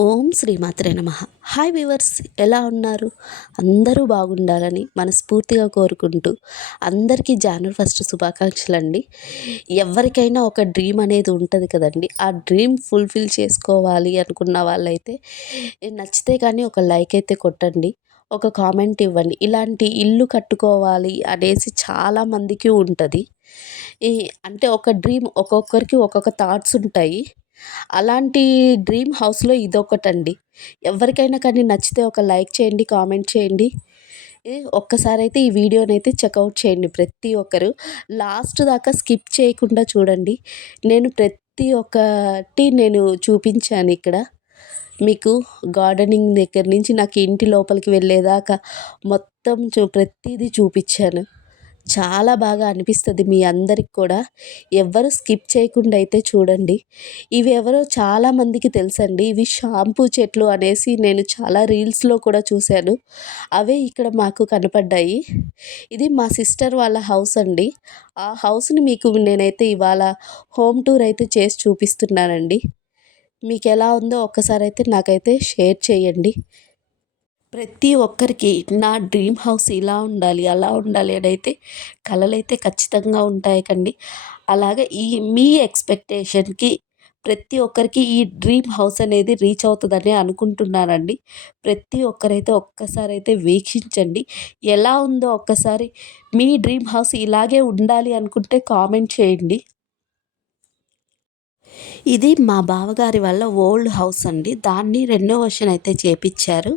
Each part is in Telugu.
ఓం శ్రీమాత్రే నమః. హాయ్ వ్యూవర్స్, ఎలా ఉన్నారు? అందరూ బాగుండాలని మనస్ఫూర్తిగా కోరుకుంటూ అందరికీ జనవరి ఫస్ట్ శుభాకాంక్షలండి. ఎవరికైనా ఒక డ్రీమ్ అనేది ఉంటుంది కదండి. ఆ డ్రీమ్ ఫుల్ఫిల్ చేసుకోవాలి అనుకున్న వాళ్ళైతే నచ్చితే కానీ ఒక లైక్ అయితే కొట్టండి, ఒక కామెంట్ ఇవ్వండి. ఇలాంటి ఇల్లు కట్టుకోవాలి అనేసి చాలామందికి ఉంటుంది. ఈ అంటే ఒక డ్రీమ్ ఒక్కొక్కరికి ఒక్కొక్క థాట్స్ ఉంటాయి. అలాంటి డ్రీమ్ హౌస్‌లో ఇదొకటండి. ఎవరికైనా కానీ నచ్చితే ఒక లైక్ చేయండి, కామెంట్ చేయండి. ఒక్కసారైతే ఈ వీడియోనైతే చెకౌట్ చేయండి ప్రతి ఒక్కరు. లాస్ట్ దాకా స్కిప్ చేయకుండా చూడండి. నేను ప్రతి ఒక్కటి చూపించాను ఇక్కడ. మీకు గార్డెనింగ్ దగ్గర నుంచి నాకు ఇంటి లోపలికి వెళ్ళేదాకా మొత్తం ప్రతీదీ చూపిచ్చాను. చాలా బాగా అనిపిస్తది మీ అందరికి కూడా. ఎవ్వరు స్కిప్ చేయకుండా అయితే చూడండి. ఇవి ఎవరో చాలామందికి తెలుసండి. ఇవి షాంపూ చెట్లు అనేసి నేను చాలా రీల్స్‌లో కూడా చూశాను. అవే ఇక్కడ మాకు కనపడ్డాయి. ఇది మా సిస్టర్ వాళ్ళ హౌస్ అండి. ఆ హౌస్‌ని మీకు నేనైతే ఇవాళ హోమ్ టూర్ అయితే చేసి చూపిస్తున్నానండి. మీకెలా ఉందో ఒక్కసారైతే నాకైతే షేర్ చేయండి. ప్రతి ఒక్కరికి నా డ్రీమ్ హౌస్ ఇలా ఉండాలి, అలా ఉండాలి అనైతే కలలైతే ఖచ్చితంగా ఉంటాయి కండి. అలాగే మీ ఎక్స్‌పెక్టేషన్‌కి ప్రతి ఒక్కరికి ఈ డ్రీమ్ హౌస్ అనేది రీచ్ అవుతదని అనుకుంటున్నానండి. ప్రతి ఒక్కరైతే ఒక్కసారైతే వీక్షించండి. ఎలా ఉందో ఒక్కసారి మీ డ్రీమ్ హౌస్ ఇలాగే ఉండాలి అనుకుంటే కామెంట్ చేయండి. ఇది మా బావగారి వాళ్ళ ఓల్డ్ హౌస్ అండి. దాన్ని రెనోవేషన్ అయితే చేపిచ్చారు.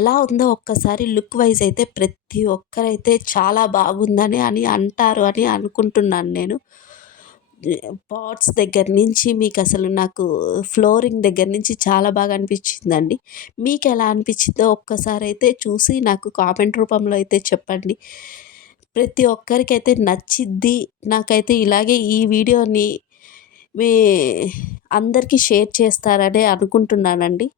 ఎలా ఉందో ఒక్కసారి లుక్ వైజ్ అయితే ప్రతి ఒక్కరైతే చాలా బాగుందని అంటారు అని అనుకుంటున్నాను నేను. పాట్స్ దగ్గర నుంచి మీకసలు నాకు ఫ్లోరింగ్ దగ్గర నుంచి చాలా బాగా అనిపించిందండి. మీకెలా అనిపించిందో ఒక్కసారైతే చూసి నాకు కామెంట్ రూపంలో అయితే చెప్పండి. ప్రతి ఒక్కరికైతే నచ్చిద్ది. నాకైతే ఇలాగే ఈ వీడియోని మీ అందరికీ షేర్ చేస్తారనే అనుకుంటున్నానండి.